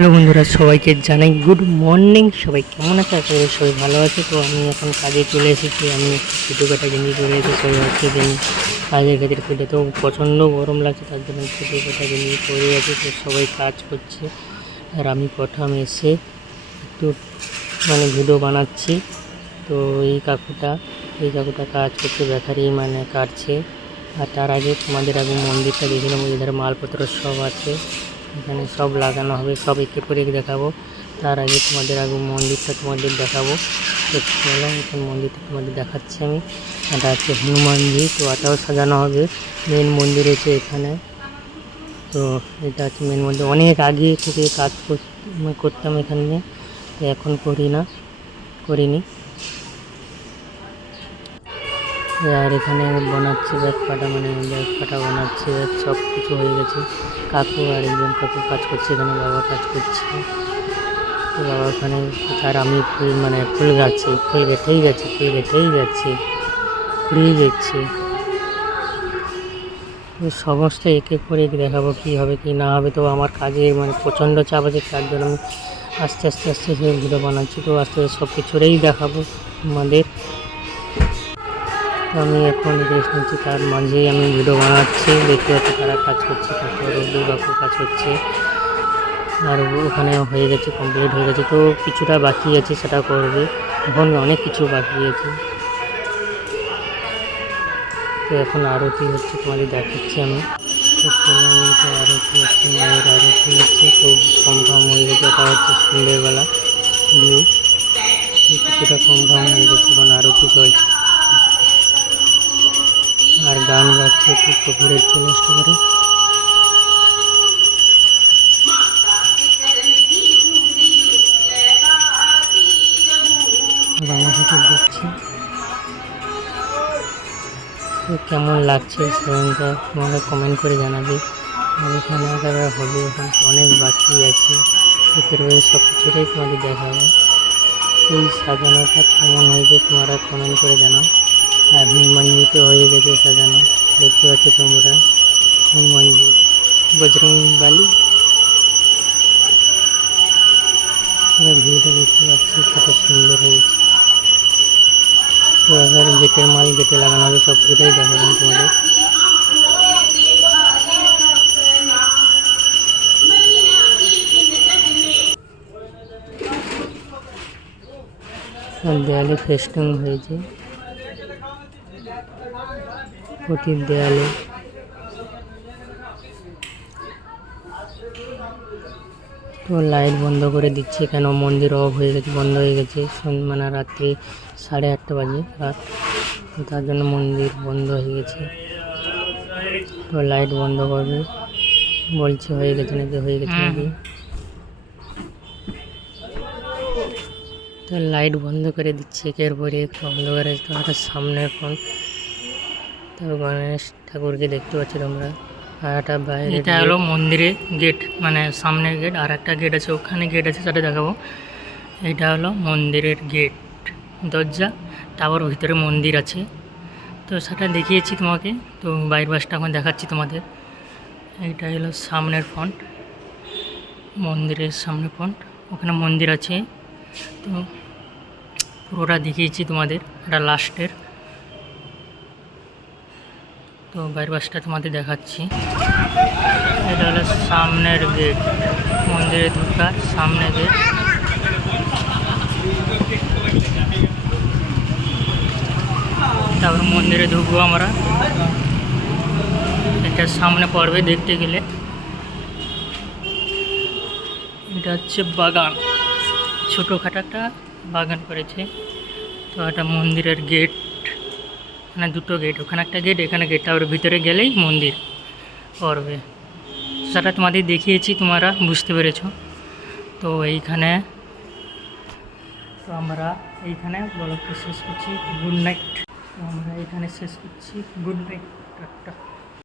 Hello বন্ধুরা, সবাইকে জানাই গুড মর্নিং। সবাই কেমন আছে? আশা করি সবাই ভালো আছে। তো আমি এখন কাজে চলে এসেছি। আমি ছোটো কাটা গেঞ্জি চলে এসেছি। সবাই হচ্ছে যে কাজের ক্ষেত্রে খুলে তো প্রচণ্ড গরম লাগছে, তার জন্য ছোটো কাটা গেঞ্জি পরে আছে। তো সবাই কাজ করছে আর আমি প্রথম এসে একটু ভিডিও বানাচ্ছি। তো এই কাকুটা কাজ করছে, বেকারি কাটছে। আর তার আগে তোমাদের আগে মন্দিরটা দেখে নেবো। এধারে মালপত্র সব আছে, এখানে সব লাগানো হবে, সব একে পরে দেখাবো। তার আগে মন্দিরটা তোমাদের দেখাবো। তো চলো এখন মন্দিরটা তোমাদের দেখাচ্ছি আমি। এটা হচ্ছে হনুমানজি, তো এটাও সাজানো হবে। মেন মন্দির হচ্ছে এখানে। তো এটা হচ্ছে মেন মন্দির। অনেক আগে থেকে কাজ করতাম এখানে, তো এখন করিনি। আর এখানে বানাচ্ছে ব্যাগ পাটা বানাচ্ছে, সব কিছু হয়ে গেছে। কাকু আর একজন কাকু কাজ করছে, এখানে বাবা কাজ করছে। তো বাবা ওখানে, আর আমি ফুল গাছি, ফুল গেঁথেই যাচ্ছে। তো সমস্ত এক এক করে দেখাবো কী হবে কি না হবে। তো আমার কাজে প্রচণ্ড চাপ আছে, তার জন্য আমি আস্তে আস্তে ভিডিও বানাচ্ছি। তো আস্তে আস্তে সব কিছুরই দেখাবো আমাদের। তো আমি এখন রেস্ট নিচ্ছি, তার মাঝেই আমি ভিডিও বানাচ্ছি। দেখতে পাচ্ছি তারা কাজ করছে, তারপর কাকু কাজ করছে। আর ওখানে হয়ে গেছে, কমপ্লিট হয়ে গেছে। তো কিছুটা বাকি আছে, সেটা করবে। এখন অনেক কিছু বাকি আছে। তো এখন আরতি হচ্ছে, তোমাদের দেখাচ্ছি আমি। তো আরতি হচ্ছে, মায়ের আরতি হচ্ছে। তো কনফার্ম হয়ে গেছে, এটা হচ্ছে সন্ধ্যেবেলা ভিউ। কিছুটা কনফার্ম হয়ে গেছে, এখন আরতি চলছে আর গান গাচ্ছে একটু পুকুরের চেষ্টা করে। রামাঘাটে দেখছি। তো কেমন লাগছে সেখানটা তোমরা কমেন্ট করে জানাবে। আর এখানে হবে, এখন অনেক বাকি আছে। এর ওই সব কিছুটাই তোমাদের দেখাবো। এই সাজানোটা কেমন হয়েছে তোমরা কমেন্ট করে জানাও। আর হনুমানজি তো হয়ে গেছে সাজানো, দেখতে পাচ্ছ তোমরা। হনুমানজি, বজরংবলী, ভিউটা দেখতে পাচ্ছি কত সুন্দর হয়েছে। তো এবার গেটের মাল গেটে লাগানো হবে, সব কিছুটাই দেখাবেন তোমাদের। দেয়ালে ফেস্টুন হয়েছে, প্রতি দেয়ালে। তো লাইট বন্ধ করে দিচ্ছে, কেন মন্দির অফ হয়ে গেছে, বন্ধ হয়ে গেছে। রাত্রি 8:30 বাজে রাত, তো তার জন্য মন্দির বন্ধ হয়ে গেছে। তো লাইট বন্ধ করবে বলছে, হয়ে গেছে নাকি। তো লাইট বন্ধ করে দিচ্ছে একের পরে এক অন্ধকারে। তো একটা সামনের ফোন, তো গণেশ ঠাকুরকে দেখতে পাচ্ছি তোমরা। আর একটা বাইরে, এটা হলো মন্দিরের গেট, সামনের গেট। আর একটা গেট আছে, ওখানে গেট আছে, সেটা দেখাবো। এটা হলো মন্দিরের গেট, দরজা। তারপর ভিতরে মন্দির আছে, তো সেটা দেখিয়েছি তোমাকে। তো বাইরের বাসটা এখন দেখাচ্ছি তোমাদের। এইটা হলো সামনের ফ্রন্ট, মন্দিরের সামনে ফ্রন্ট, ওখানে মন্দির আছে। তো পুরোটা দেখিয়েছি তোমাদের, এটা লাস্টের। তো বাইরের বাসটা তোমাদের দেখাচ্ছি। এটা হলো সামনের গেট, মন্দিরে ঢোকার সামনে গেট। তারপর মন্দিরে ঢুকবো আমরা, এটা সামনে পড়বে দেখতে গেলে। এটা হচ্ছে বাগান, ছোটোখাটো একটা বাগান করেছে। তো এটা মন্দিরের গেট, দুটো গেট, ওখানে একটা গেট, এখানে গেট। তারপরে ভিতরে গেলেই মন্দির পড়বে, সেটা তোমাদের দেখিয়েছি, তোমরা বুঝতে পেরেছো। তো এইখানে, তো আমরা এইখানে ব্লগটা শেষ করছি। Good night. তো আমরা এইখানে শেষ করছি। Good night, tata.